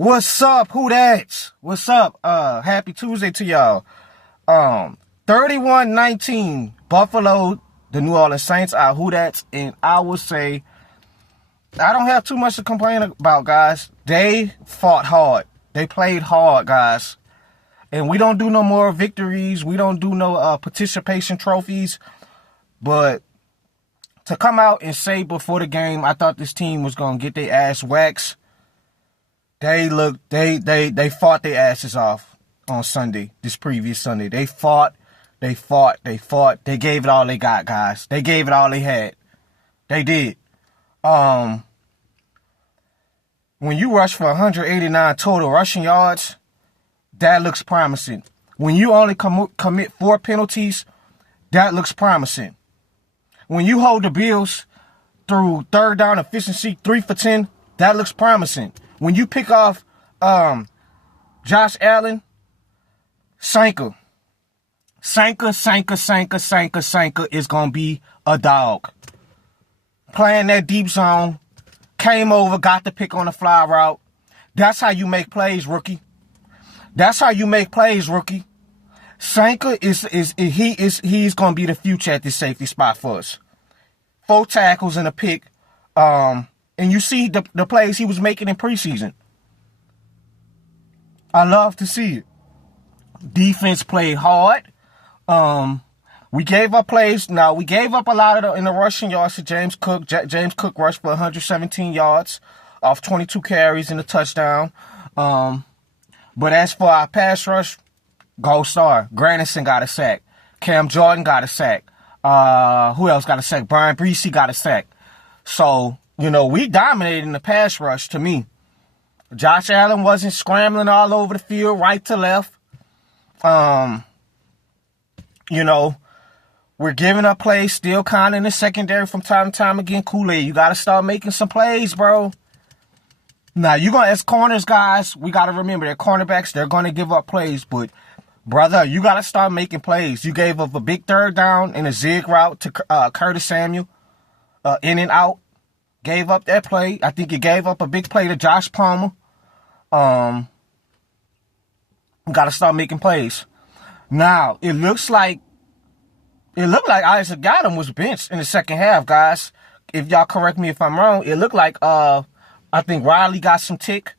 What's up? Who that's? What's up? Happy Tuesday to y'all. 31-19 Buffalo, the New Orleans Saints are who that's, and I would say I don't have too much to complain about, guys. They fought hard. They played hard, guys. And we don't do no more victories. We don't do no participation trophies. But to come out and say before the game, I thought this team was gonna get their ass waxed. They fought their asses off on Sunday, this previous Sunday. They fought. They gave it all they got, guys. They gave it all they had. They did. When you rush for 189 total rushing yards, that looks promising. When you only commit 4 penalties, that looks promising. When you hold the Bills through third down efficiency 3 for 10, that looks promising. When you pick off Josh Allen, Sanker is going to be a dog. Playing that deep zone, came over, got the pick on the fly route. That's how you make plays, rookie. Sanker he's going to be the future at this safety spot for us. 4 tackles and a pick. And you see the plays he was making in preseason. I love to see it. Defense played hard. We gave up plays. Now, we gave up a lot in the rushing yards to James Cook. James Cook rushed for 117 yards off 22 carries and a touchdown. But as for our pass rush, gold star. Granison got a sack. Cam Jordan got a sack. Who else got a sack? Brian Breesy got a sack. So, we dominated in the pass rush to me. Josh Allen wasn't scrambling all over the field, right to left. We're giving up plays, still kind of in the secondary from time to time again. Kool-Aid, you got to start making some plays, bro. Now, as corners, guys, we got to remember that cornerbacks, they're going to give up plays. But, brother, you got to start making plays. You gave up a big third down in a zig route to Curtis Samuel, in and out. Gave up that play. I think you gave up a big play to Josh Palmer. Got to start making plays. Now, it looked like Isaac Goddard was benched in the second half, guys. If y'all correct me if I'm wrong, it looked like I think Riley got some tick.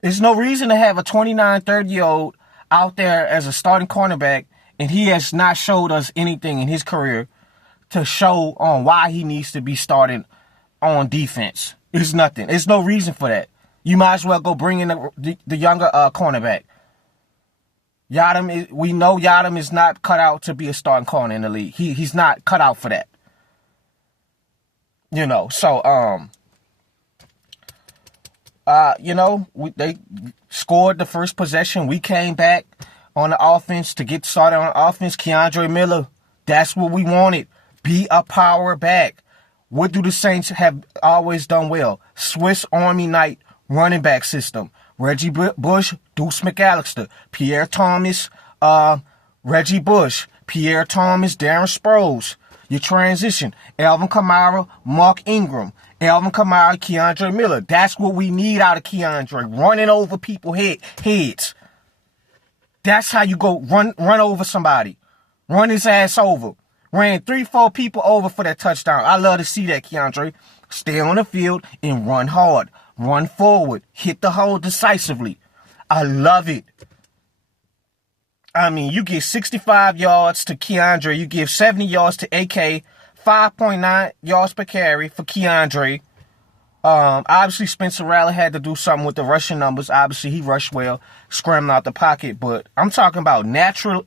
There's no reason to have a 29, 30-year-old out there as a starting cornerback, and he has not showed us anything in his career to show on why he needs to be starting on defense. It's nothing. There's no reason for that. You might as well go bring in the younger cornerback. We know Yadam is not cut out to be a starting corner in the league. He's not cut out for that. They scored the first possession. We came back on the offense to get started on offense. Keandre Miller, that's what we wanted. Be a power back. What do the Saints have always done well? Swiss Army knife running back system. Reggie Bush, Deuce McAllister, Pierre Thomas, Reggie Bush, Pierre Thomas, Darren Sproles. Your transition, Alvin Kamara, Mark Ingram, Alvin Kamara, Keandre Miller. That's what we need out of Keandre, running over people's heads. That's how you go run over somebody. Run his ass over. Ran 3-4 people over for that touchdown. I love to see that, Keandre. Stay on the field and run hard. Run forward. Hit the hole decisively. I love it. I mean, you give 65 yards to Keandre. You give 70 yards to AK. 5.9 yards per carry for Keandre. Obviously, Spencer Rattler had to do something with the rushing numbers. Obviously, he rushed well, scrambling out the pocket. But I'm talking about natural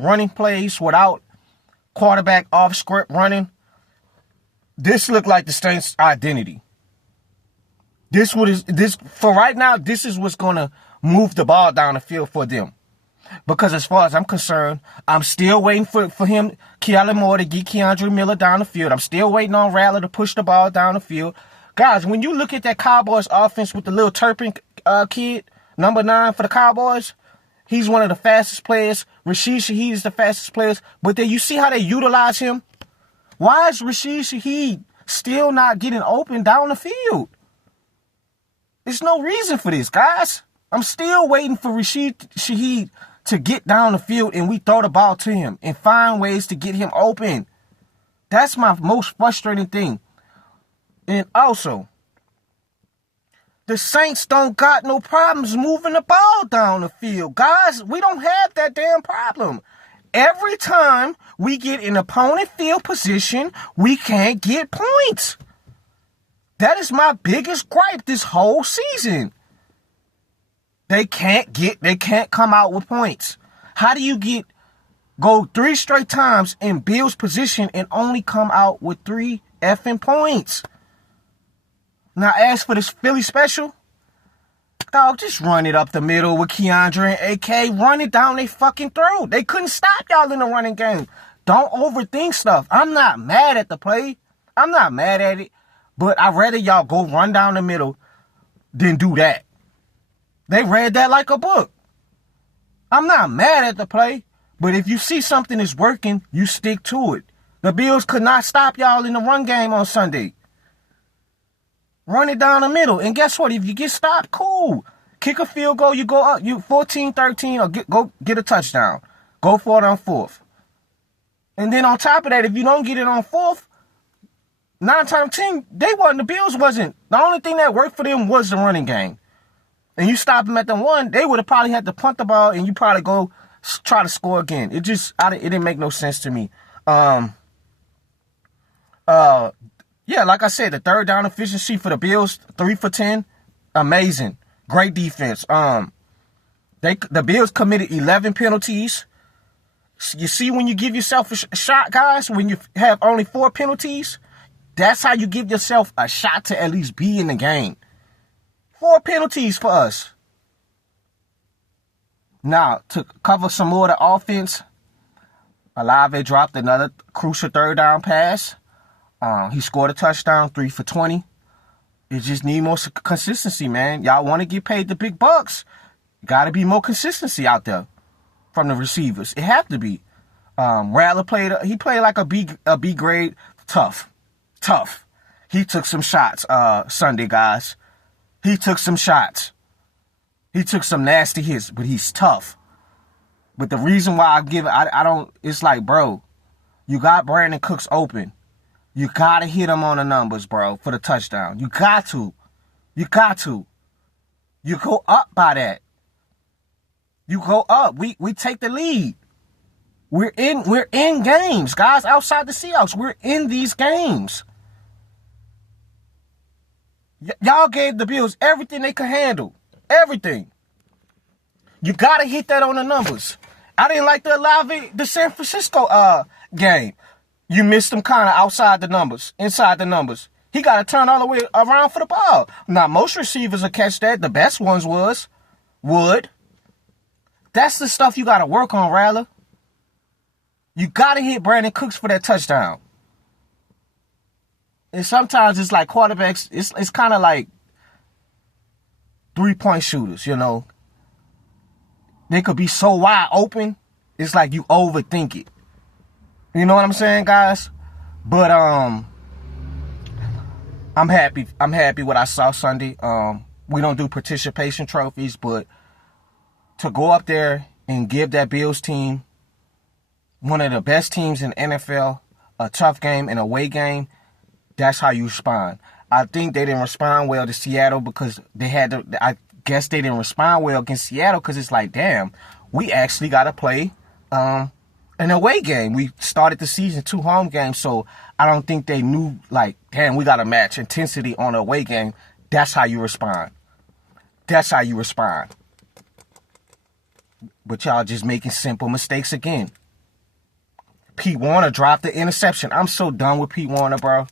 running plays without quarterback off script running. This looked like the Saints' identity. For right now, this is what's going to move the ball down the field for them. Because as far as I'm concerned, I'm still waiting for him, Kealan Moore, to get Keandre Miller down the field. I'm still waiting on Rattler to push the ball down the field. Guys, when you look at that Cowboys offense with the little Turpin kid, number 9 for the Cowboys, he's one of the fastest players. Rashid Shaheed is the fastest player. But then you see how they utilize him? Why is Rashid Shaheed still not getting open down the field? There's no reason for this, guys. I'm still waiting for Rashid Shaheed to get down the field and we throw the ball to him and find ways to get him open. That's my most frustrating thing. And also, the Saints don't got no problems moving the ball down the field. Guys, we don't have that damn problem. Every time we get in opponent field position, we can't get points. That is my biggest gripe this whole season. They can't come out with points. How do you go 3 straight times in Bills position and only come out with 3 effing points? Now, as for this Philly special, dog, just run it up the middle with Keandre and AK. Run it down their fucking throat. They couldn't stop y'all in the running game. Don't overthink stuff. I'm not mad at the play. I'm not mad at it. But I'd rather y'all go run down the middle than do that. They read that like a book. I'm not mad at the play. But if you see something is working, you stick to it. The Bills could not stop y'all in the run game on Sunday. Run it down the middle. And guess what? If you get stopped, cool. Kick a field goal, you go up, you 14-13, or go get a touchdown. Go for it on 4th. And then on top of that, if you don't get it on 4th, 9 times 10, the Bills wasn't. The only thing that worked for them was the running game. And you stop them at the 1, they would have probably had to punt the ball and you probably go try to score again. It didn't make no sense to me. Yeah, like I said, the 3rd down efficiency for the Bills, 3 for 10, amazing. Great defense. The Bills committed 11 penalties. You see when you give yourself a shot, guys, when you have only 4 penalties, that's how you give yourself a shot to at least be in the game. 4 penalties for us. Now, to cover some more of the offense, Olave dropped another crucial 3rd down pass. He scored a touchdown, 3 for 20. It just need more consistency, man. Y'all want to get paid the big bucks. Got to be more consistency out there from the receivers. It have to be. Rattler played like a B grade. Tough. He took some shots Sunday, guys. He took some shots. He took some nasty hits, but he's tough. But the reason why it's like, bro, you got Brandon Cooks open. You got to hit him on the numbers, bro, for the touchdown. You got to. You go up by that. You go up. We take the lead. We're in games, guys, outside the Seahawks. We're in these games. Y'all gave the Bills everything they could handle. Everything. You got to hit that on the numbers. I didn't like the San Francisco game. You missed him kind of outside the numbers, inside the numbers. He got to turn all the way around for the ball. Now, most receivers will catch that. The best ones would. That's the stuff you got to work on, Rattler. You got to hit Brandon Cooks for that touchdown. And sometimes it's like quarterbacks, it's kind of like 3-point shooters, you know. They could be so wide open, it's like you overthink it. You know what I'm saying, guys? But I'm happy. I'm happy what I saw Sunday. We don't do participation trophies, but to go up there and give that Bills team, one of the best teams in the NFL, a tough game, an away game, that's how you respond. I think they didn't respond well to Seattle because I guess they didn't respond well against Seattle because it's like, damn, we actually got to play an away game. We started the season 2 home games, so I don't think they knew, like, damn, we got to match intensity on an away game. That's how you respond. But y'all just making simple mistakes again. Pete Warner dropped the interception. I'm so done with Pete Warner, bro.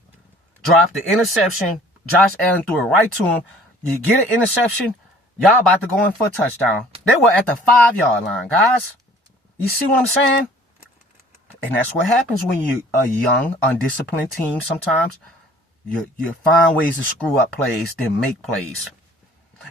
Dropped the interception. Josh Allen threw it right to him. You get an interception, y'all about to go in for a touchdown. They were at the 5-yard line, guys. You see what I'm saying? And that's what happens when you're a young, undisciplined team sometimes. You find ways to screw up plays, then make plays.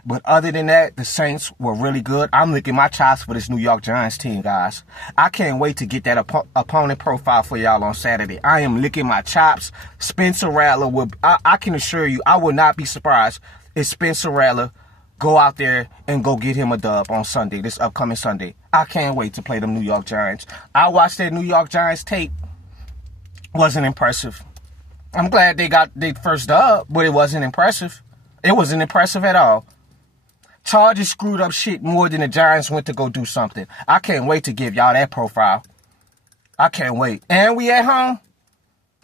But other than that, the Saints were really good. I'm licking my chops for this New York Giants team, guys. I can't wait to get that opponent profile for y'all on Saturday. I am licking my chops. Spencer Rattler I can assure you, I will not be surprised is Spencer Rattler. Go out there and go get him a dub on Sunday, this upcoming Sunday. I can't wait to play them New York Giants. I watched that New York Giants tape. Wasn't impressive. I'm glad they got their first dub, but it wasn't impressive. It wasn't impressive at all. Chargers screwed up shit more than the Giants went to go do something. I can't wait to give y'all that profile. I can't wait. And we at home.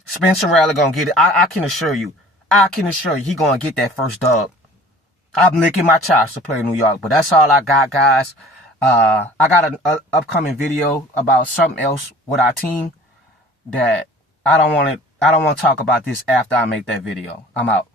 Spencer Rattler gonna get it. I can assure you. He gonna get that first dub. I'm licking my chops to play New York. But that's all I got, guys. I got an upcoming video about something else with our team that I don't want to talk about this after I make that video. I'm out.